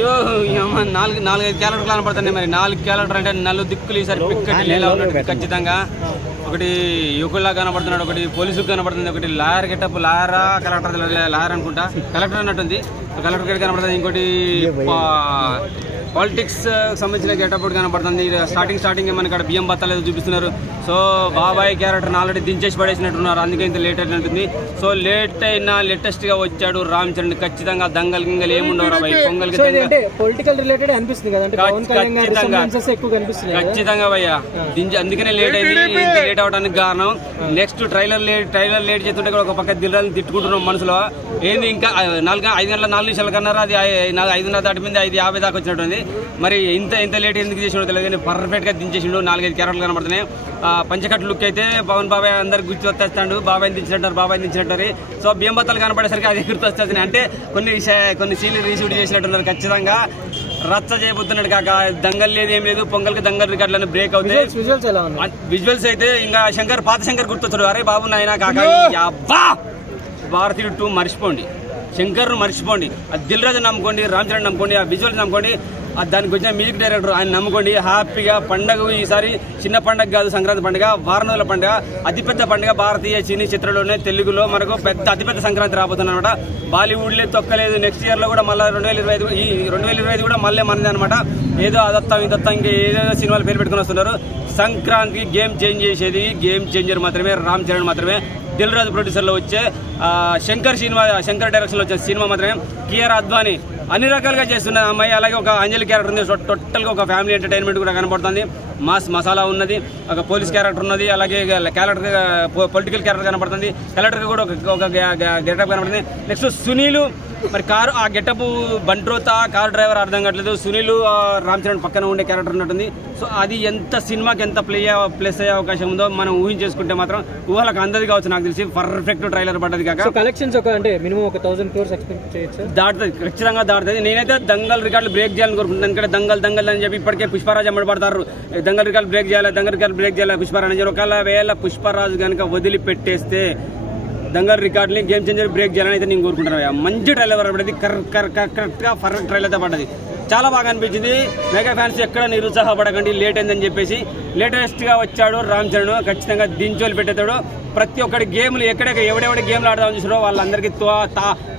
అయ్యో నాలుగైదు క్యారెక్టర్లు కనపడుతున్నాయి. మరి 4 క్యారెక్టర్ అంటే 4 దిక్కులు ఈసారి పిక్కటి లేలా ఉన్నట్టు ఖచ్చితంగా. ఒకటి యువకుల్లా కనపడుతున్నాడు, ఒకటి పోలీసుకు కనపడుతుంది, ఒకటి లాయర్ గెటప్, లాయరా కలెక్టర్ లాయర్ అనుకుంటా, కలెక్టర్ అన్నట్టుంది, కలెక్టర్ గెటప్ కనపడుతుంది. ఇంకోటి పాలిటిక్స్ సంబంధించిన గెటప్ కనపడుతుంది. స్టార్టింగ్ మనకి అక్కడ బియ్యం బత్తాలేదు చూపిస్తున్నారు. సో బాబాయ్ క్యారెక్టర్ ఆల్రెడీ దించేసి పడేసినట్టున్నారు, అందుకే ఇంత లేట్ అయినట్టుంది. సో లేట్ అయినా లేటెస్ట్ గా వచ్చాడు రామ్ చరణ్. ఖచ్చితంగా దంగల్ గింగల్ ఏముండవు రాబాయ్, పొంగల్ పొలిటికల్ రిలేటెడ్ అనిపిస్తుంది కదా, ఖచ్చితంగా భయ్యా అందుకనే లేట్ అయింది. ఇంత లేట్ అవడానికి కారణం నెక్స్ట్ ట్రైలర్ లేట్ చేస్తుంటే ఒక పక్క దిల్రాజుని తిట్టుకుంటున్నాం మనసులో. ఏంది ఇంకా 5 గంటల 4 నిమిషాల కన్నారా, అది 5:30 దాటిపోయింది, 5:50 దాకా వచ్చినట్టుంది. మరి ఇంత లేట్ ఎందుకు చేసినో తెలియదు కానీ పర్ఫెక్ట్ గా దించేసిండు. 4-5 క్యారెక్టర్లు కనబడుతున్నాయి. పంచకట్టు లుక్ అయితే పవన్ బాబాయ్ అందరికి గుర్తు వచ్చేస్తాడు, బాబాయ్ దించినట్టారు. సో బియ్యం బత్తాలు కనపడేసరికి అది గుర్తు వచ్చేస్తున్నాయి. అంటే కొన్ని సీన్లు రీషూట్ చేసినట్టున్నారు. ఖచ్చితంగా రచ్చ చేయబోతున్నాడు కాక. దంగల్ లేదు ఏం లేదు, పొంగల్కి దంగల్ రికార్డులను బ్రేక్ అవుతాయి. విజువల్స్ అయితే ఇంకా పాత శంకర్ గుర్తొచ్చాడు. అరే బాబు నాయన కాక భారతీయుడు 2 మర్చిపోండి, శంకర్ను మర్చిపోండి, అది దిల్ రాజు నమ్ముకోండి, రామ్ చరణ్ నమ్ముకోండి, ఆ విజువల్స్ నమ్ముకోండి, దానికి వచ్చిన మ్యూజిక్ డైరెక్టర్ ఆయన నమ్ముకోండి. హ్యాపీగా పండుగ ఈసారి చిన్న పండుగ కాదు, సంక్రాంతి పండుగ, వారం రోజుల పండుగ, అతిపెద్ద పండుగ. భారతీయ సినీ చిత్రంలోనే తెలుగులో మనకు అతిపెద్ద సంక్రాంతి రాబోతుంది అనమాట. బాలీవుడ్ తొక్కలేదు. నెక్స్ట్ ఇయర్ లో కూడా మళ్ళీ 2025 కూడా మళ్ళీ మనది అనమాట. ఏదో అదత్తం ఇదత్తం ఇంకా ఏదో సినిమాలు పేరు పెట్టుకుని వస్తున్నారు. సంక్రాంతికి గేమ్ చేంజ్ చేసేది గేమ్ చేంజర్ మాత్రమే, రామ్ చరణ్ మాత్రమే. దిల్ రాజు ప్రొడ్యూసర్ లో వచ్చే శంకర్ డైరెక్షన్ లో వచ్చే సినిమా మాత్రమే. కియారా అద్వానీ అన్ని రకాలుగా చేస్తున్న అమ్మాయి. అలాగే ఒక అంజలి క్యారెక్టర్ ఉంది. టోటల్ గా ఒక ఫ్యామిలీ ఎంటర్టైన్మెంట్ కూడా కనబడుతుంది. మాస్ మసాలా ఉన్నది, ఒక పోలీస్ క్యారెక్టర్ ఉన్నది, అలాగే పొలిటికల్ క్యారెక్టర్ కనబడుతుంది. కలెక్టర్ కూడా ఒక గెటప్ కనబడుతుంది. నెక్స్ట్ సునీల్ మరి కారు ఆ గెటప్ బంట్రోతా కారు డ్రైవర్ అర్థం కావట్లేదు. సునీల్ రామ్ చరణ్ పక్కన ఉండే క్యారెక్టర్ ఉన్నట్టుంది. సో అది ఎంత సినిమాకి ఎంత ప్లస్ అయ్యే అవకాశం ఉందో మనం ఊహించేసుకుంటే మాత్రం ఊహలకు అందది కావచ్చు. నాకు తెలిసి పర్ఫెక్ట్ ట్రైలర్ పడ్డది కాక కలెక్షన్స్ అంటే మినిమం 1000 crores ఎక్స్పెక్ట్ చేయొచ్చు. దాటుతుంది, ఖచ్చితంగా దాటుతుంది. నేనైతే దంగల్ రికార్డులు బ్రేక్ చేయాలని కోరుకుంటున్నాను. ఎందుకంటే దంగల్ అని చెప్పి ఇప్పటికే పుష్పరాజ్ అమ్మడబడతారు. దంగల్ రికార్డు బ్రేక్ చేయాలి పుష్పరాజ్ అని. ఒకవేళ పుష్పరాజు కనుక వదిలిపెట్టేస్తే దంగల్ రికార్డుని గేమ్ చేంజర్ బ్రేక్ చేయాలని అయితే నేను కోరుకుంటున్నాను. మంచి ట్రైలర్ పడ్డది, కరెక్ట్ గా పర్ఫెక్ట్ ట్రైలర్ అయితే పడ్డది. చాలా బాగా అనిపించింది. మెగా ఫ్యాన్స్ ఎక్కడ నిరుత్సాహపడకండి, లేట్ అయిందని చెప్పేసి. లేటెస్ట్ గా వచ్చాడు రామ్ చరణ్, ఖచ్చితంగా దించోలు పెట్టేతాడు. ప్రతి ఒక్కటి గేమ్లు ఎవడెవడి గేమ్లు ఆడదామని చూసారో వాళ్ళందరికీ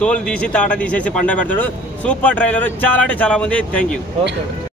తోలు తీసి తాట తీసేసి పండ పెడతాడు. సూపర్ ట్రైలర్, చాలా అంటే చాలా ఉంది. Thank you.